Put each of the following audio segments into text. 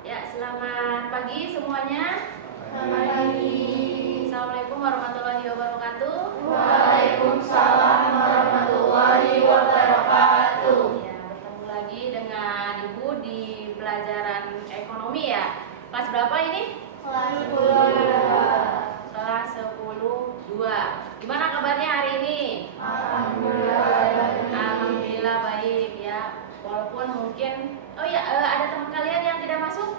Ya, selamat pagi semuanya. Selamat pagi. Assalamualaikum warahmatullahi wabarakatuh. Waalaikumsalam warahmatullahi wabarakatuh. Ya, bertemu lagi dengan Ibu di pelajaran ekonomi ya. Kelas berapa ini? Kelas 10. Kelas 10-2. Gimana kabarnya hari ini? Alhamdulillah baik. Alhamdulillah baik ya. Walaupun mungkin ada teman kalian yang tidak masuk?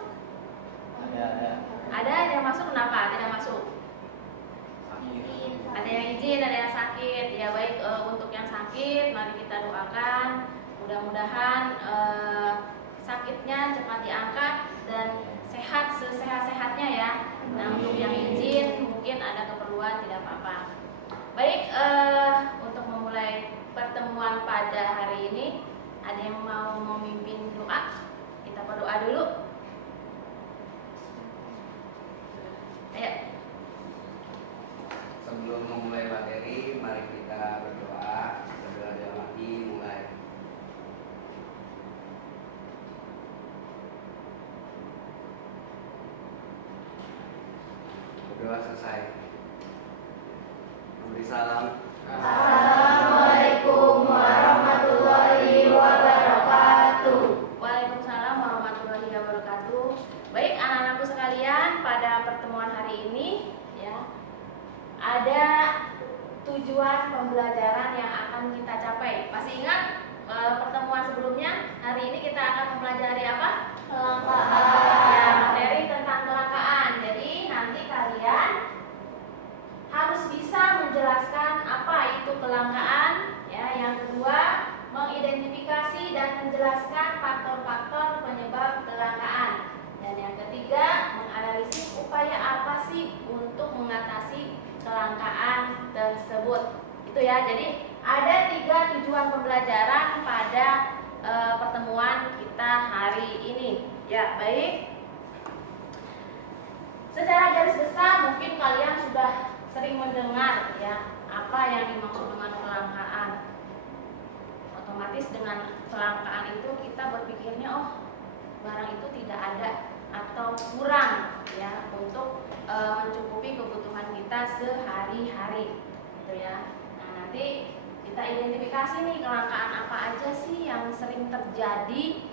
Ada yang masuk, kenapa tidak masuk? Ada yang izin, ada yang sakit. Ya baik, untuk yang sakit mari kita doakan mudah-mudahan sakitnya cepat diangkat dan sehat sesehat-sehatnya ya. Nah, untuk yang izin mungkin ada keperluan, tidak apa-apa. Baik, untuk memulai pertemuan pada hari ini, ada yang mau memimpin doa? Kita berdoa dulu. Ayo. Sebelum memulai materi, mari kita berdoa. Berdoa dalam hati, mulai. Berdoa selesai. Memberi salam. Assalamualaikum warahmatullahi wabarakatuh. Waalaikumsalam warahmatullahi wabarakatuh. Baik anak-anakku sekalian, pada pertemuan hari ini ya ada tujuan pembelajaran yang akan kita capai. Masih ingat pertemuan sebelumnya? Hari ini kita akan mempelajari apa? Kelangkaan. Ya, materi tentang kelangkaan. Jadi nanti kalian harus bisa menjelaskan apa itu kelangkaan. Ya, yang kedua mengidentifikasi dan menjelaskan faktor-faktor penyebab kelangkaan. Dan yang ketiga, menganalisis upaya apa sih untuk mengatasi kelangkaan tersebut. Itu ya. Jadi ada 3 tujuan pembelajaran pada pertemuan kita hari ini. Ya, baik. Secara garis besar mungkin kalian sudah sering mendengar ya apa yang dimaksud dengan kelangkaan. Otomatis dengan kelangkaan itu kita berpikirnya barang itu tidak ada atau kurang ya untuk mencukupi kebutuhan kita sehari-hari gitu ya. Nah, nanti kita identifikasi nih kelangkaan apa aja sih yang sering terjadi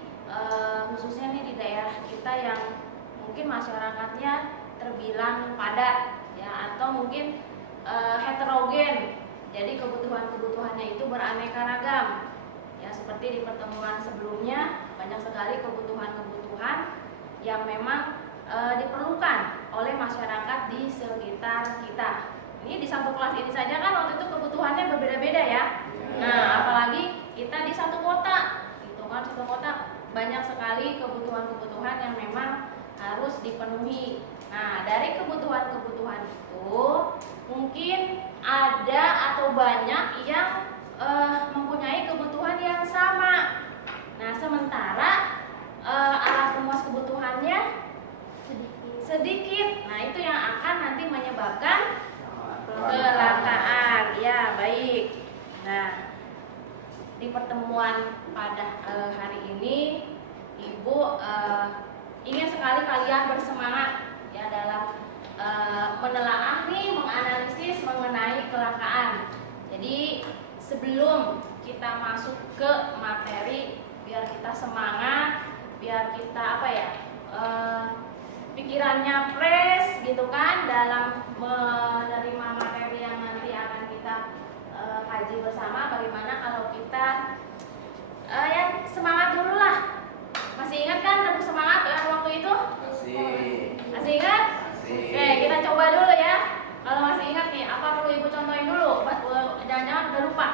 khususnya nih di daerah kita yang mungkin masyarakatnya terbilang padat ya, atau mungkin heterogen. Jadi kebutuhannya itu beraneka ragam. Ya, seperti di pertemuan sebelumnya banyak sekali kebutuhan-kebutuhan yang memang diperlukan oleh masyarakat di sekitar kita. Ini di satu kelas ini saja kan waktu itu kebutuhannya berbeda-beda ya. Nah, apalagi kita di satu kota, gitu kan, satu kota banyak sekali kebutuhan-kebutuhan yang memang harus dipenuhi. Nah, dari kebutuhan-kebutuhan itu mungkin ada atau banyak yang mempunyai kebutuhan yang sama. Nah, sementara alat pemuas kebutuhannya sedikit. Nah, itu yang akan nanti menyebabkan kelangkaan. Ya, baik. Nah, di pertemuan pada hari ini Ibu ingin sekali kalian bersemangat ya dalam menelaah nih, menganalisis mengenai kelangkaan. Jadi sebelum kita masuk ke materi, biar kita semangat, biar kita pikirannya fresh gitu kan dalam menerima materi yang nanti akan kita kaji bersama. Bagaimana kalau kita ya semangat dulu lah. Masih ingat kan tepuk semangat waktu itu? Masih ingat? Oke, kita coba dulu ya. Kalau masih ingat nih, apa perlu Ibu contohin dulu? Jangan-jangan udah lupa.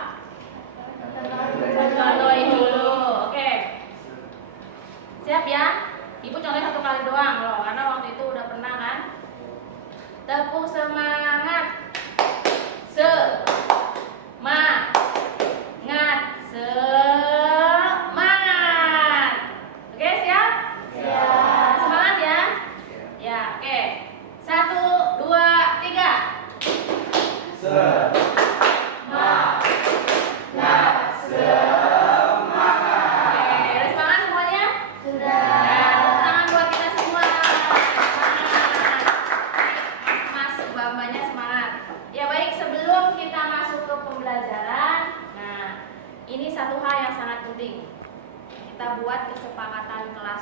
Contohin dulu. Oke. Siap ya? Ibu contohin 1 kali doang loh, karena waktu itu udah pernah kan. Tepuk semangat. Semangat. Oke, siap? Siap. Semangat ya? Ya, oke. 1, 2, 3. Semangat. Oke, udah semangat semuanya? Sudah. Nah, tepuk tangan buat kita semua.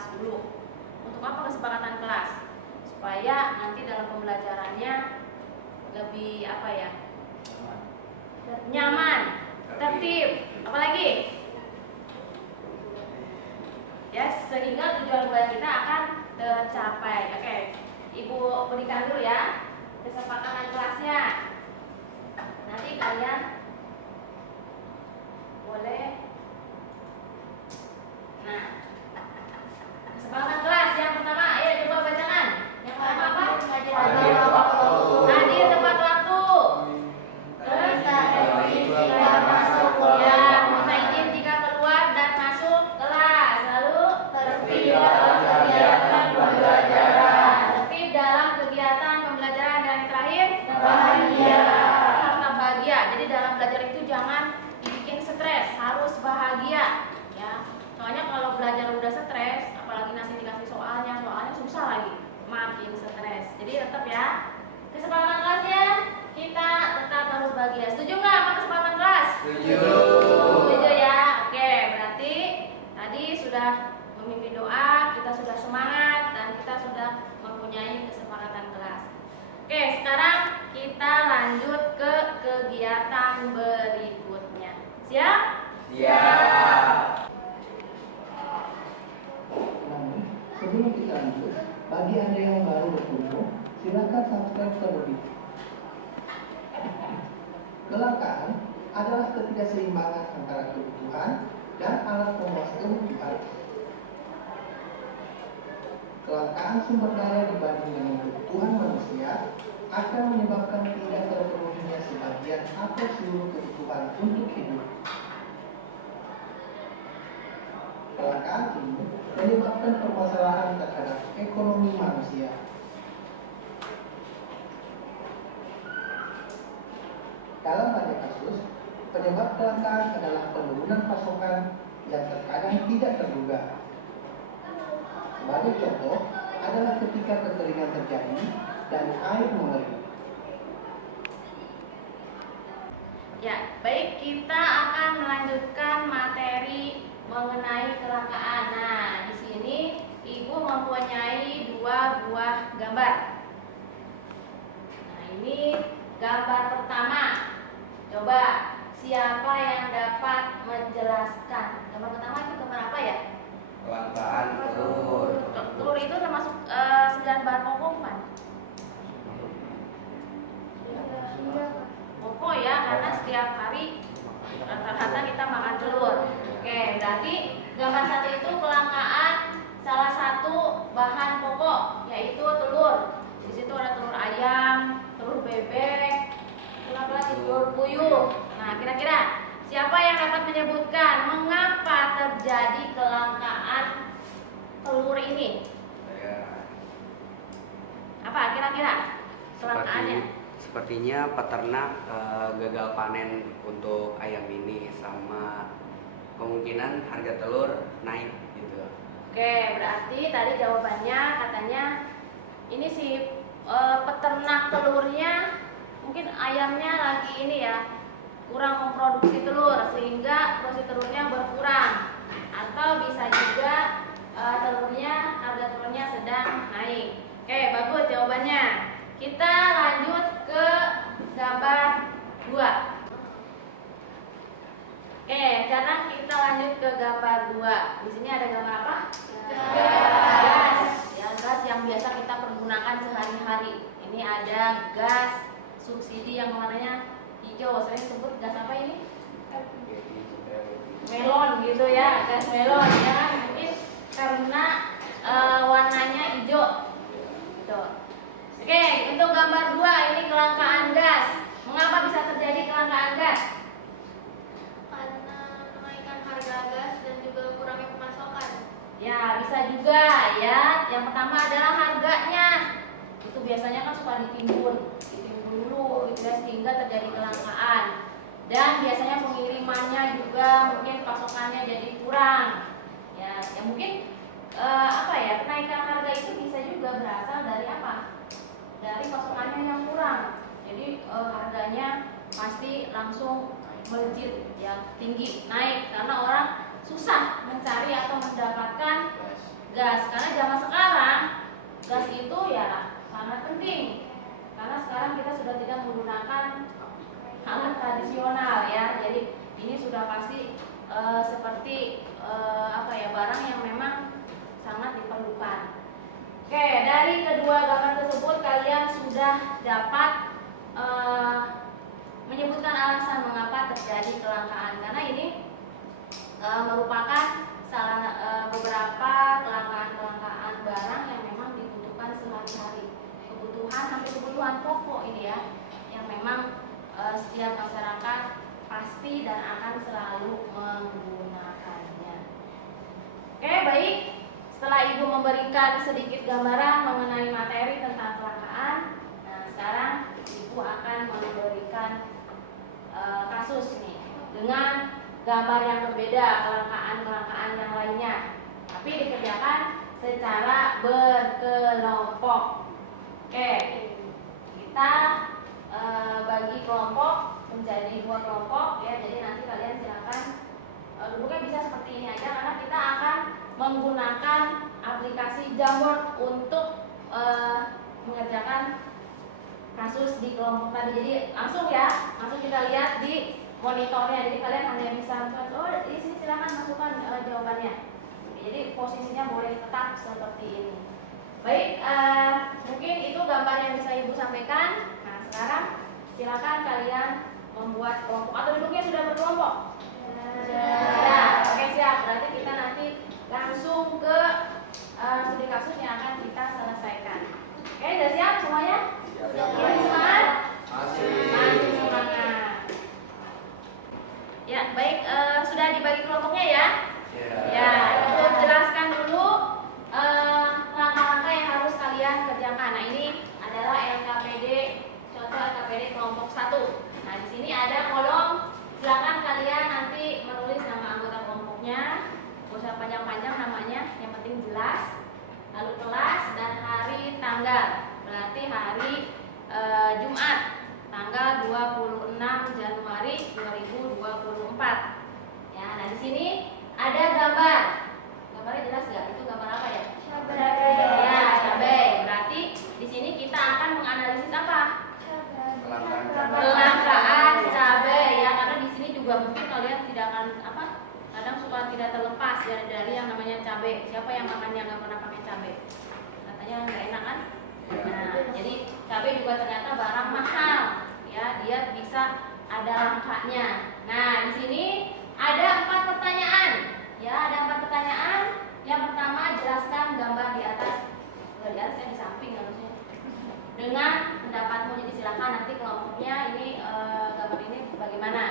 kelas dulu. Untuk apa kesepakatan kelas? Supaya nanti dalam pembelajarannya lebih apa ya? Nyaman, tertib, apalagi? Ya, sehingga tujuan kuliah kita akan tercapai. Oke, Ibu berikan dulu ya kesepakatan kelasnya. Nanti kalian boleh. Nah, kesepakatan kelas yang pertama, ayo coba bacakan. Yang pertama apa? Hadir waktu. Hadir tepat waktu. Minta izin jika masuk Ya, kelas. minta izin jika keluar dan masuk kelas. Lalu Tertib dalam kegiatan pembelajaran. tertib dalam kegiatan pembelajaran, dan yang terakhir Bahagia. harta bahagia. Jadi dalam belajar itu jangan dibikin stres, harus bahagia. Ya, soalnya kalau belajar udah stres, apalagi nanti dikasih soalnya susah lagi, makin stres. Jadi tetap ya, kesepakatan kelasnya kita tetap harus bahagia. Setuju nggak sama kesepakatan kelas? Setuju. Setuju ya. Oke, berarti tadi sudah memimpin doa, kita sudah semangat, dan kita sudah mempunyai kesepakatan kelas. Oke, sekarang kita lanjut ke kegiatan berikutnya. Siap? Siap. Namun, sebelum kita lanjut, bagi Anda yang baru berkunjung, silakan subscribe terlebih. Kelangkaan adalah ketidakseimbangan antara kebutuhan dan alat pemuas kebutuhan. Kelangkaan sumber daya dibanding dengan kebutuhan manusia akan menyebabkan tidak terpenuhinya sebagian atau seluruh kebutuhan untuk hidup. Kelangkaan ini menyebabkan permasalahan terhadap ekonomi manusia. Dalam banyak kasus, penyebab kelangkaan adalah penurunan pasokan yang terkadang tidak terduga. Sebagai contoh adalah ketika kekeringan terjadi dan air mengering. Ya, baik, kita akan melanjutkan materi mengenai kelangkaan. Nah, di sini Ibu mempunyai 2 buah gambar. Nah, ini gambar pertama. Coba siapa yang dapat menjelaskan? Gambar pertama itu gambar apa ya? Kelangkaan telur. Telur itu termasuk 9 bahan pokok bukan? Pokok ya, karena setiap hari rata-rata kita makan telur. Oke, berarti gambar 1 itu kelangkaan salah satu bahan pokok, yaitu telur. Di situ ada telur ayam, telur bebek, telur apa lagi? Telur puyuh. Nah, kira-kira siapa yang dapat menyebutkan mengapa terjadi kelangkaan telur ini? Saya Apa kira-kira kelangkaannya? sepertinya peternak gagal panen untuk ayam ini, sama kemungkinan harga telur naik gitu. Oke, berarti tadi jawabannya katanya ini si peternak telurnya, mungkin ayamnya lagi ini ya, kurang memproduksi telur sehingga produksi telurnya berkurang, atau bisa juga harga telurnya sedang naik. Oke, bagus jawabannya. Kita lanjut ke gambar 2. Oke, sekarang kita lanjut ke gambar 2. Di sini ada gambar apa? Gas. Ya, gas yang biasa kita pergunakan sehari-hari. Ini ada gas subsidi yang warnanya hijau. Saya sebut gas apa ini? Melon gitu ya, gas melon ya. Mungkin karena warnanya hijau. Gitu. Oke, untuk gambar 2 ini kelangkaan gas. Mengapa bisa terjadi kelangkaan gas? Karena kenaikan harga gas dan juga kurangnya pemasokan. Ya, bisa juga ya. Yang pertama adalah harganya. Itu biasanya kan suka ditimbun dulu gitu ya, sehingga terjadi kelangkaan. Dan biasanya pengirimannya juga mungkin pasokannya jadi kurang. Ya mungkin kenaikan harga itu bisa juga berasal dari apa? Dari pasokannya yang kurang. Jadi harganya pasti langsung melejit ya, tinggi, naik karena orang susah mencari atau mendapatkan gas. Karena zaman sekarang gas itu ya sangat penting. Karena sekarang kita sudah tidak menggunakan alat tradisional ya. Jadi ini sudah pasti seperti barang yang memang sangat diperlukan. Oke, dari kedua gambar tersebut kalian sudah dapat menyebutkan alasan mengapa terjadi kelangkaan. Karena ini merupakan beberapa kelangkaan barang yang memang dibutuhkan sehari-hari, kebutuhan pokok ini ya, yang memang setiap masyarakat pasti dan akan selalu menggunakannya. Oke, baik. Setelah Ibu memberikan sedikit gambaran mengenai materi tentang kelangkaan, nah sekarang Ibu akan memberikan kasus nih dengan gambar yang berbeda, kelangkaan yang lainnya, tapi dikerjakan secara berkelompok. Oke, kita bagi kelompok menjadi 2 kelompok ya. Jadi nanti kalian silakan duduknya bisa seperti ini aja, karena kita akan menggunakan aplikasi Jamboard untuk mengerjakan kasus di kelompok tadi. Jadi langsung kita lihat di monitornya. Jadi kalian hanya bisa di sini silakan masukkan jawabannya. Jadi posisinya boleh tetap seperti ini. Baik, mungkin itu gambar yang bisa Ibu sampaikan. Nah, sekarang silakan kalian membuat kelompok atau duduknya sudah berkelompok. Ya, oke siap. Berarti kita nanti langsung ke studi kasus yang akan kita selesaikan. Oke, sudah siap semuanya? Masih semangat? Masih semangat. Ya, baik. Sudah dibagi kelompoknya ya? Ya, Ibu jelaskan dulu langkah-langkah yang harus kalian kerjakan. Nah, ini adalah LKPD, contoh LKPD kelompok 1. Nah, di sini ada kolom. Silakan kalian nanti menulis nama anggota kelompoknya, gak usah panjang-panjang namanya, yang penting jelas. Lalu kelas dan hari tanggal. Berarti hari Jumat, tanggal 26 Januari 2024. Ya, nah di sini ada gambar. Gambarnya jelas nggak? Itu gambar apa ya? Cabai. Ya, cabai. Berarti di sini kita akan menganalisis apa? Kelangkaan cabai ya, karena di sini juga mungkin kalian tidak akan kadang suka tidak terlepas dari yang namanya cabai. Siapa yang makan yang nggak pernah pakai cabai? Katanya nggak enak kan? Nah, jadi cabai juga ternyata barang mahal ya, dia bisa ada langkahnya. Nah, di sini ada 4 pertanyaan ya, ada 4 pertanyaan. Yang pertama, jelaskan gambar di atas. Di atas yang di samping harusnya. Dengan pendapatmu, jadi silakan nanti kelompoknya ini gambar ini bagaimana.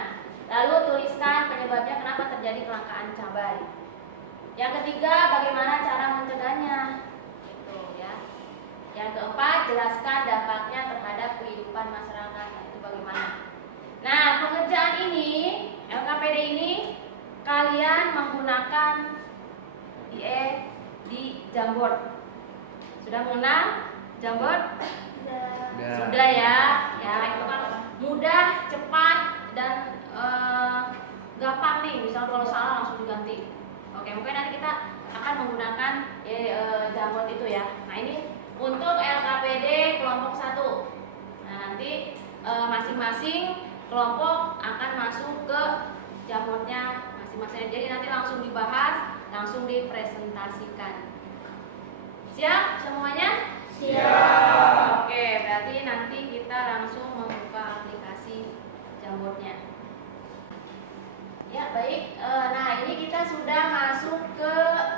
Lalu tuliskan penyebabnya kenapa terjadi kelangkaan cabai. Yang ketiga, bagaimana cara mencegahnya. Gitu ya. Yang keempat, jelaskan dampaknya terhadap kehidupan masyarakat. Nah, itu bagaimana. Nah, pengerjaan ini, LKPD ini kalian menggunakan di Jamboard. Sudah mengenal Jamboard? Sudah ya. Ya, itu kan mudah, cepat dan gampang nih. Misal kalau salah langsung diganti. Oke, mungkin nanti kita akan menggunakan Jamboard itu ya. Nah, ini untuk LKPD kelompok 1. Nah, nanti masing-masing kelompok akan masuk ke Jamboardnya masing-masing. Jadi nanti langsung dibahas, langsung dipresentasikan. Siap semuanya? Siap. Oke, berarti nanti kita langsung membuka aplikasi Jamboardnya. Ya, baik. Nah, ini kita sudah masuk ke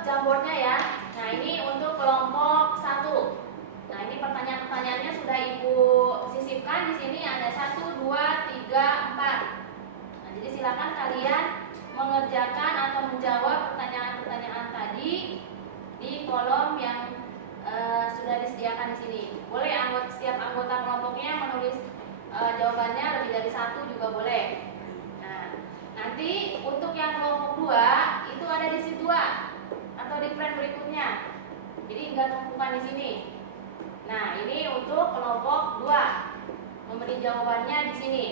Jamboardnya ya. Nah, ini untuk kelompok 1. Nah, ini pertanyaan-pertanyaannya sudah Ibu sisipkan di sini, ada 1, 2, 3, 4. Nah, jadi silakan kalian mengerjakan atau menjawab pertanyaan-pertanyaan tadi di kolom yang sudah disediakan di sini. Boleh setiap anggota kelompoknya menulis jawabannya lebih dari 1 juga boleh. Nah, nanti untuk yang kelompok 2 itu ada di sheet 2 atau di plan berikutnya. Jadi enggak tumpukan di sini. Nah, ini untuk kelompok 2. Memberi jawabannya di sini.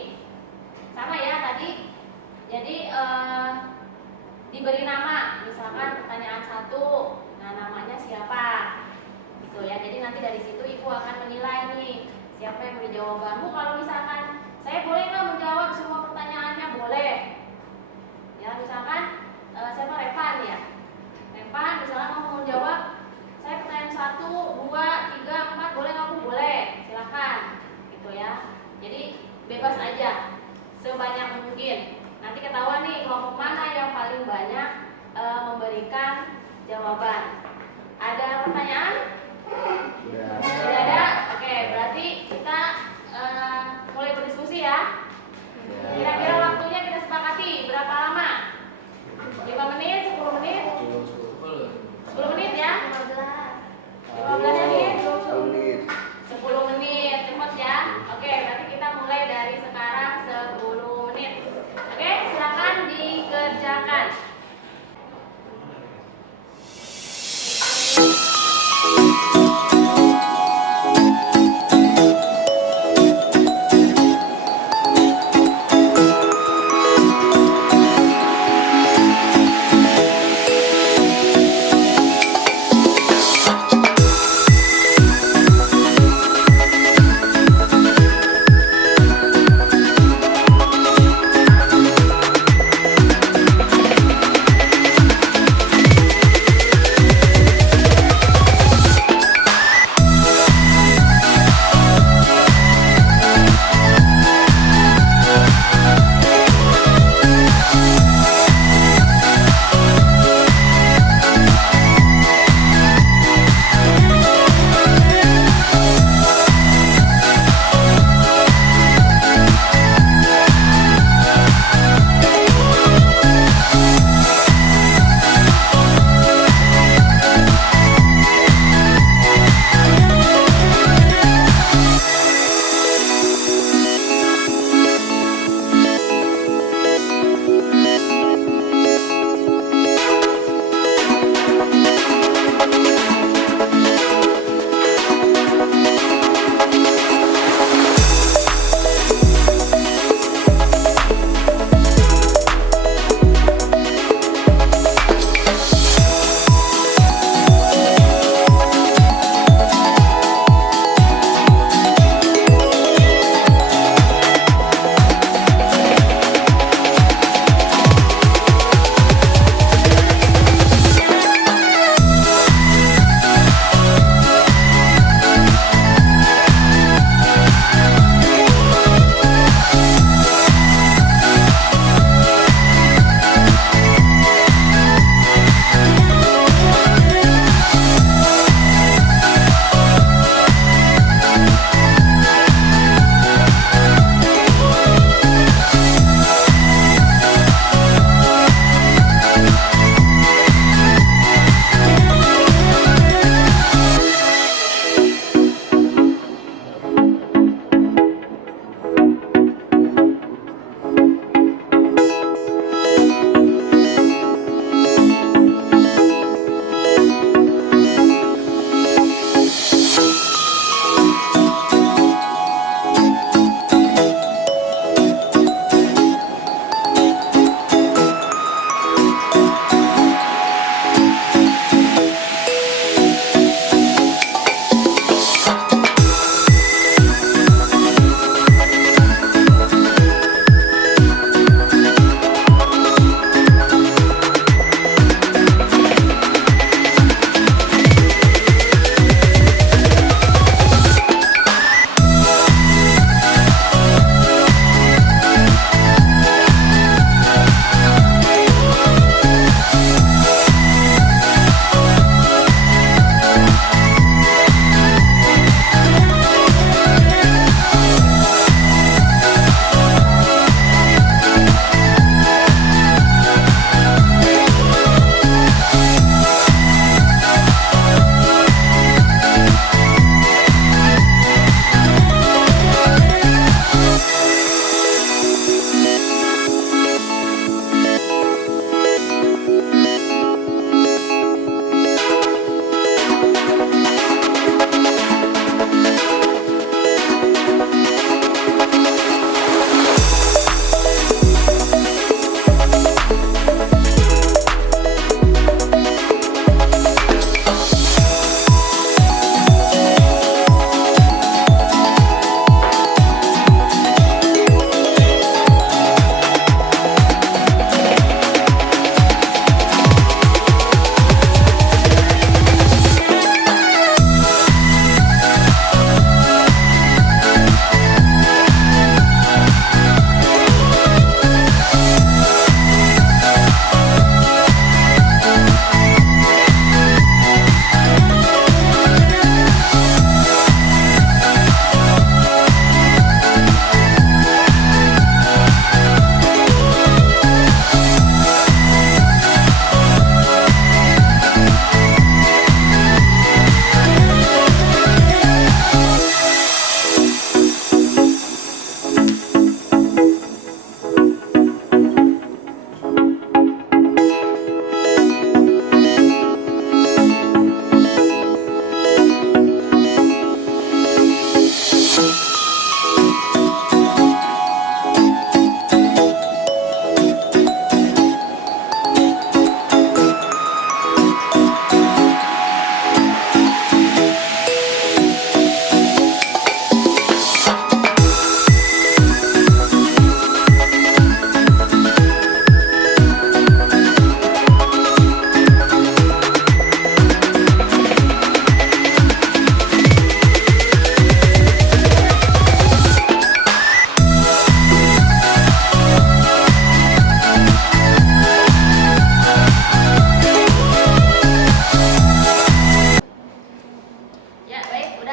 Sama ya tadi. Jadi diberi nama, misalkan pertanyaan 1. Nah, namanya siapa? Gitu ya. Jadi nanti dari situ ibu akan menilai nih siapa yang beri jawaban. Bu, kalau misalkan saya boleh nggak menjawab semua pertanyaannya? Boleh. Ya, misalkan siapa Revan ya? Revan misalnya mau menjawab, saya pertanyaan 1, 2, 3, 4, boleh nggak Bu? Boleh. Silakan. Gitu ya. Jadi bebas aja, sebanyak mungkin. Nanti ketahuan nih kelompok mana yang paling banyak memberikan jawaban. Ada pertanyaan? Tidak ada? Oke, berarti kita mulai berdiskusi ya. Kira-kira waktunya kita sepakati berapa lama? 5 menit, 10 menit? 10 menit ya? 15 menit? 10 menit, cepat ya. Oke, berarti kita mulai dari sekarang 10 menit. Oke, silakan dikerjakan.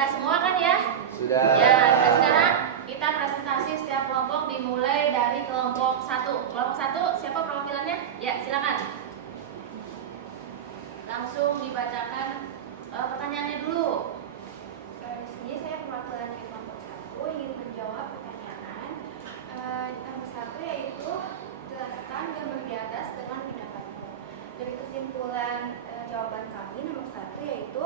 Sudah semua kan ya? Sudah. Ya, dan sekarang kita presentasi setiap kelompok dimulai dari kelompok 1. Kelompok 1 siapa perwakilannya? Ya, silakan. Langsung dibacakan pertanyaannya dulu. Di sini saya perwakilan dari kelompok 1 ingin menjawab pertanyaan nomor 1, yaitu jelaskan gambar di atas dengan pendapatmu. Dari kesimpulan jawaban kami nomor 1 yaitu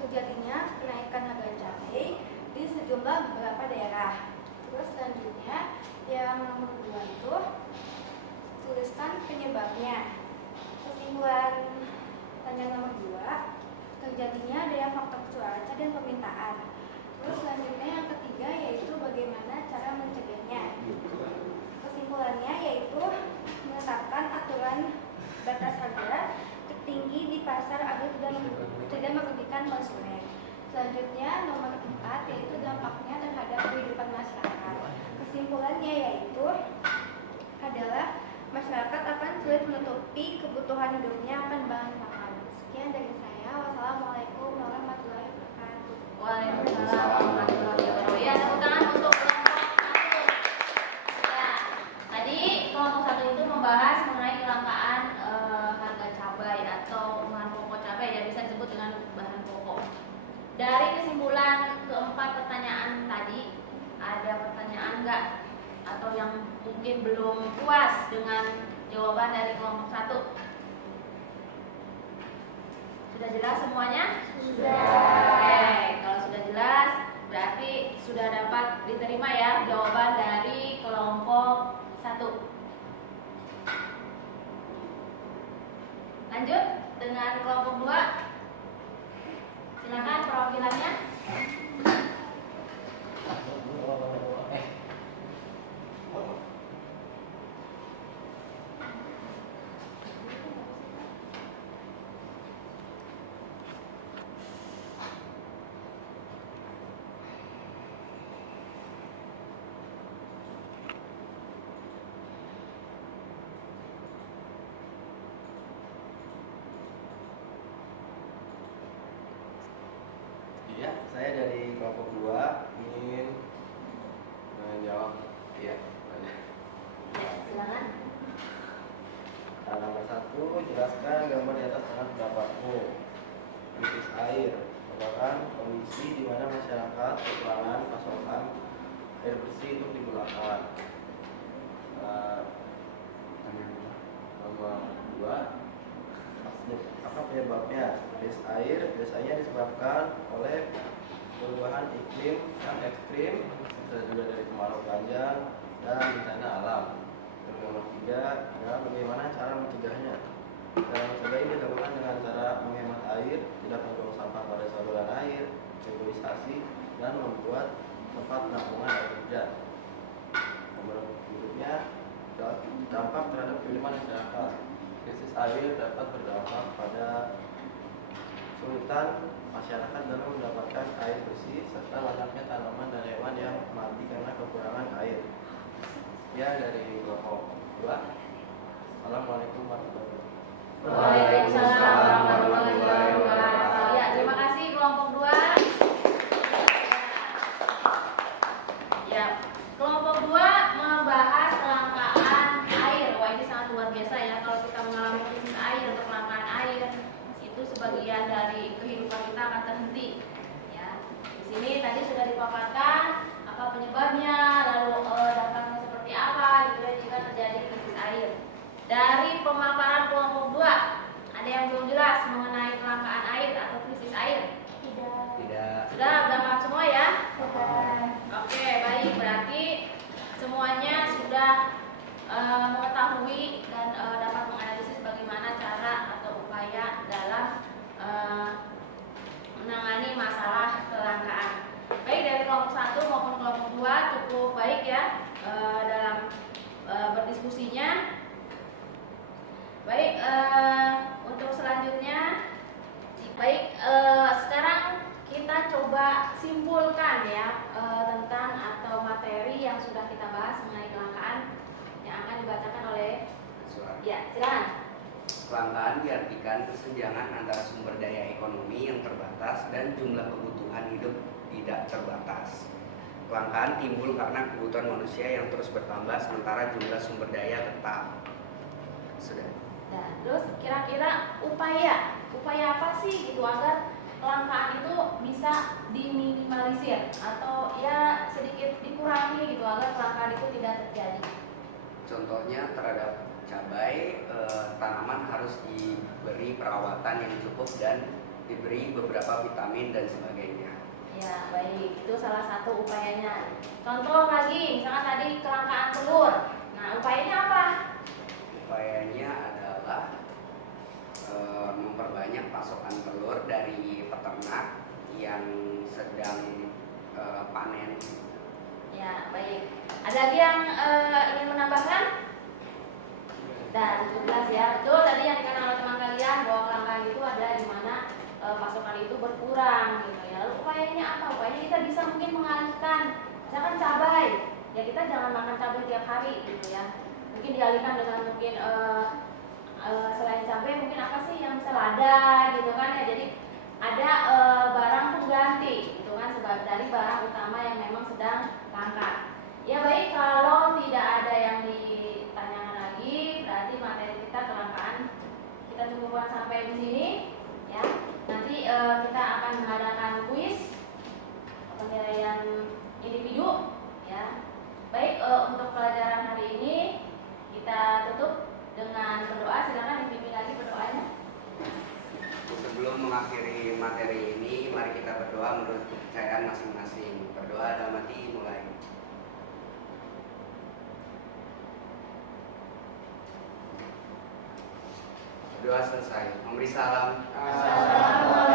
terjadinya kenaikan harga cabai di sejumlah beberapa daerah. Terus selanjutnya yang nomor 2 itu tuliskan penyebabnya. Kesimpulan pertanyaan nomor 2, terjadinya adanya faktor cuaca dan permintaan. Terus selanjutnya yang ketiga yaitu bagaimana cara mencegahnya. Kesimpulannya yaitu menetapkan aturan batas harga tertinggi di pasar agar tidak merugikan konsumen. Selanjutnya nomor 4 yaitu dampaknya terhadap kehidupan masyarakat. Kesimpulannya yaitu adalah masyarakat akan sulit menutupi kebutuhan hidupnya akan bahan pangan. Sekian dari saya. Wassalamualaikum warahmatullahi wabarakatuh. Waalaikumsalam warahmatullahi wabarakatuh. Ya, tepuk tangan untuk kelompok 1. Ya, tadi kelompok 1 itu membahas mengenai kelangkaan harga cabai atau bahan pokok cabai, ya bisa disebut dengan bahan pokok. Dari kesimpulan keempat pertanyaan tadi, ada pertanyaan enggak atau yang mungkin belum puas dengan jawaban dari kelompok 1? Sudah jelas semuanya? Sudah. Oke, kalau sudah jelas berarti sudah dapat diterima ya jawaban dari kelompok 1. Lanjut dengan kelompok 2. Silakan perwakilannya. Ya, saya dari kelompok 2 ingin menjawab. Ya, Silakan. nomor 1, jelaskan gambar di atas dengan pendapatmu. Krisis air merupakan kondisi di mana masyarakat kekurangan pasokan air bersih untuk digunakan. Nomor 2, apa penyebabnya? Krisis air biasanya disebabkan oleh perubahan iklim yang ekstrim, bisa juga dari kemarau panjang dan bencana alam. Yang nomor 3 adalah bagaimana cara mencegahnya. Cara mencegah ini dilakukan dengan cara menghemat air, tidak membuang sampah pada saluran air, sterilisasi, dan membuat tempat penampungan air hujan. Nomor berikutnya adalah dampak terhadap kehidupan masyarakat. Krisis air dapat berdampak pada kesulitan masyarakat dalam mendapatkan air bersih serta banyaknya tanaman dan hewan yang mati karena kekurangan air. Ya, dari kelompok 2. Assalamualaikum warahmatullahi wabarakatuh. Waalaikumsalam warahmatullahi wabarakatuh. Ya, terima kasih kelompok 2. Ya, kelompok 2 membahas kelangkaan air. Wah, ini sangat luar biasa ya kalau kita mengalami krisis air atau kelangkaan air. Itu sebagian dari kehidupan kita akan terhenti. Ya, di sini tadi sudah dipaparkan apa penyebabnya, lalu dampaknya seperti apa gitu ya jika terjadi krisis air. Dari pemaparan kelompok 2, ada yang belum jelas mengenai kelangkaan air atau krisis air? Tidak. Sudah paham semua ya? Sudah. Oke, baik. Berarti semuanya sudah mengetahui dan dapat menganalisis bagaimana cara atau upaya dalam menangani masalah kelangkaan. Baik dari kelompok 1 maupun kelompok 2 cukup baik ya dalam berdiskusinya. Baik, untuk selanjutnya, baik sekarang kita coba simpulkan ya tentang atau materi yang sudah kita bahas mengenai kelangkaan yang akan dibacakan oleh ya, silakan. Kelangkaan diartikan kesenjangan antara sumber daya ekonomi yang terbatas terbatas dan jumlah kebutuhan hidup tidak terbatas. Kelangkaan timbul karena kebutuhan manusia yang terus bertambah sementara jumlah sumber daya tetap. Sudah. Nah, terus kira-kira upaya apa sih gitu agar kelangkaan itu bisa diminimalisir atau ya sedikit dikurangi gitu agar kelangkaan itu tidak terjadi. Contohnya terhadap cabai, tanaman harus diberi perawatan yang cukup dan diberi beberapa vitamin dan sebagainya. Ya, baik. Itu salah satu upayanya. Contoh lagi, misalkan tadi kelangkaan telur. Nah, upayanya apa? Upayanya adalah memperbanyak pasokan telur dari peternak yang sedang panen. Ya, baik. Ada lagi yang ingin menambahkan? Dan jelas ya, betul tadi yang dikatakan oleh teman kalian bahwa kelangkaan itu ada di mana pasokan itu berkurang gitu ya. Lalu upayanya apa? Upayanya kita bisa mungkin mengalihkan, misalkan cabai, ya kita jangan makan cabai tiap hari gitu ya. Mungkin dialihkan dengan mungkin selain cabai mungkin apa sih yang bisa lada gitu kan ya. Jadi ada barang pengganti gitu kan sebab dari barang utama yang memang sedang langka. Ya baik, kalau tidak ada yang ditanyakan lagi, berarti materi kita kelangkaan kita cukupkan sampai di sini ya. Nanti kita akan mengadakan kuis penilaian individu ya. Baik, untuk pelajaran hari ini kita tutup dengan berdoa. Silakan dipimpin lagi berdoanya. Sebelum mengakhiri materi ini, mari kita berdoa menurut kepercayaan masing-masing. Berdoa dalam hati mulai. Doa selesai. Memberi salam. Assalamualaikum.